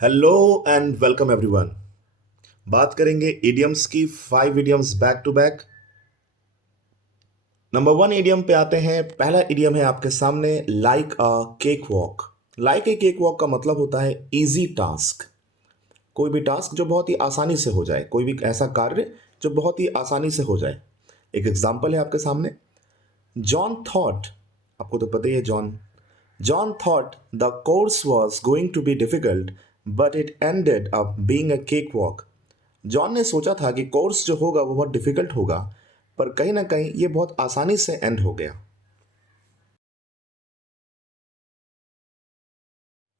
Hello and welcome everyone. बात करेंगे idioms की 5 idioms back to back. Number 1 idiom पे आते हैं। पहला इडियम है आपके सामने, like a cake walk. Like a cake walk का मतलब होता है इजी टास्क। कोई भी टास्क जो बहुत ही आसानी से हो जाए, कोई भी ऐसा कार्य जो बहुत ही आसानी से हो जाए। एक एग्जाम्पल है आपके सामने। जॉन थॉट, आपको तो पता ही है John. John thought the course was going to be difficult, but it ended up being a cakewalk. John ने सोचा था कि कोर्स जो होगा वो बहुत डिफिकल्ट होगा, पर कहीं ना कहीं ये बहुत आसानी से एंड हो गया।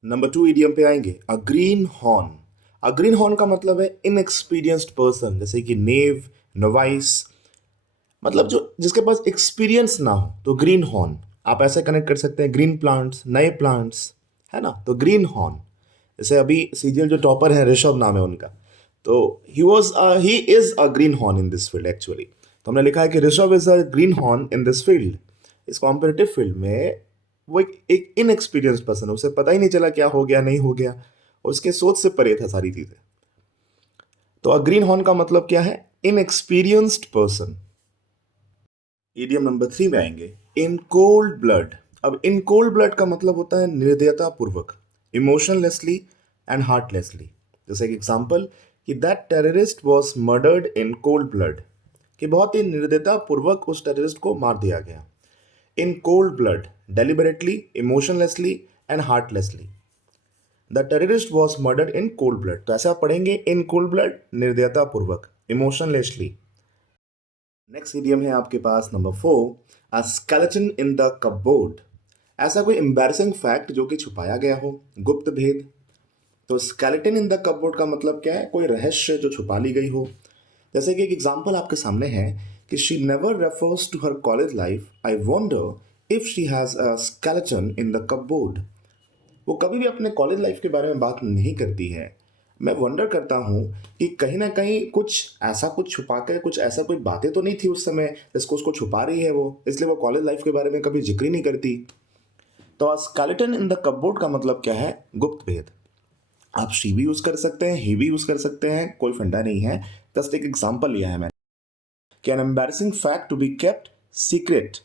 नंबर 2 इडियम पे आएंगे, अ ग्रीन हॉर्न। अ ग्रीन हॉर्न का मतलब है इनएक्सपीरियंस्ड पर्सन, जैसे कि नेव, नोवाइस, मतलब जो जिसके पास एक्सपीरियंस ना हो, तो ग्रीन हॉर्न। आप ऐसे कनेक्ट कर सकते हैं, ग्रीन प्लांट्स, नए प्लांट्स, है ना, तो ग्रीन हॉर्न। जैसे अभी सीरियल जो टॉपर है, ऋषभ नाम है उनका, तो he is a green horn in this field actually. तो हमने लिखा है कि Rishabh is a green horn in this field. इस कॉम्पिटेटिव फील्ड में वो एक इनएक्सपीरियंस पर्सन है, उसे पता ही नहीं चला क्या हो गया नहीं हो गया, और उसके सोच से परे था सारी चीजें। तो अ ग्रीन हॉर्न का मतलब क्या है? Inexperienced person. इडियम नंबर 3 में आएंगे, इन कोल्ड ब्लड। अब इन कोल्ड ब्लड का मतलब होता है निर्दयता पूर्वक, इमोशनलेसली एंड हार्टलेसली। जैसे एक एग्जांपल, कि that terrorist was murdered in cold blood, कि बहुत ही निर्दयता पूर्वक उस टेररिस्ट को मार दिया गया। In cold blood, deliberately, emotionlessly and heartlessly. The terrorist was murdered in cold blood, तो ऐसा आप पढ़ेंगे, इन कोल्ड ब्लड, निर्दयता पूर्वक, इमोशनलेसली। नेक्स्ट इडियम है आपके पास number 4, a skeleton in the cupboard. ऐसा कोई एम्बैरसिंग फैक्ट जो कि छुपाया गया हो, गुप्त भेद। तो स्केलेटन इन द कपबोर्ड का मतलब क्या है? कोई रहस्य जो छुपा ली गई हो। जैसे कि एक एग्जांपल आपके सामने है, कि she never refers to her college life, I wonder if she has a skeleton in the cupboard. वो कभी भी अपने कॉलेज लाइफ के बारे में बात नहीं करती है। मैं वंडर करता हूँ कि कहीं ना कहीं कुछ ऐसा कुछ छुपा कर, कुछ ऐसा कोई बातें तो नहीं थी उस समय जिसको उसको छुपा रही है वो, इसलिए वो कॉलेज लाइफ के बारे में कभी जिक्र ही नहीं करती। तो स्केलेटन इन द कपबोर्ड का मतलब क्या है? गुप्त भेद। आप शी भी यूज कर सकते हैं, ही भी यूज कर सकते हैं, कोई फंडा नहीं है। जस्ट एक एग्जांपल लिया है मैंने, कि an embarrassing fact to be kept secret.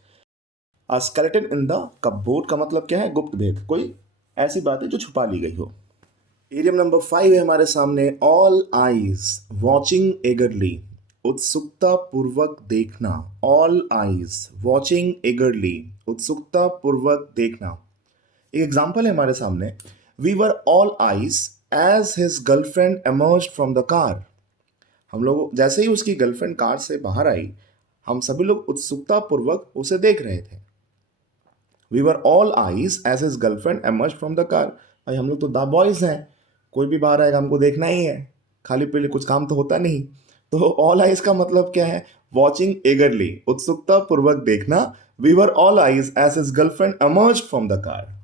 A skeleton in the cupboard का मतलब क्या है? गुप्त भेद, कोई ऐसी बात है जो छुपा ली गई हो। इडियम नंबर 5 है हमारे सामने, ऑल आईज वॉचिंग एगरली। उत्सुकता पूर्वक देखना। ऑल आईज वॉचिंग एगरली, उत्सुकता पूर्वक देखना। एक एग्जाम्पल है हमारे सामने, we were all eyes as his girlfriend emerged from the car. हम लोग जैसे ही उसकी गर्लफ्रेंड कार से बाहर आई, हम सभी लोग उत्सुकता पूर्वक उसे देख रहे थे। We were all eyes as his girlfriend emerged from the car. भाई हम लोग तो द बॉयज हैं, कोई भी बाहर आएगा हमको देखना ही है, खाली पीली कुछ काम तो होता नहीं। तो ऑल आईज का मतलब क्या है? वॉचिंग एगरली, उत्सुकता पूर्वक देखना। We were all eyes as his girlfriend emerged from the car.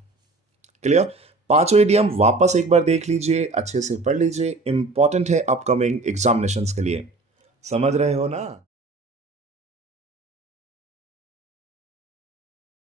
Clear? पांचों इडियम वापस एक बार देख लीजिए, अच्छे से पढ़ लीजिए, इंपॉर्टेंट है अपकमिंग एग्जामिनेशंस के लिए। समझ रहे हो ना?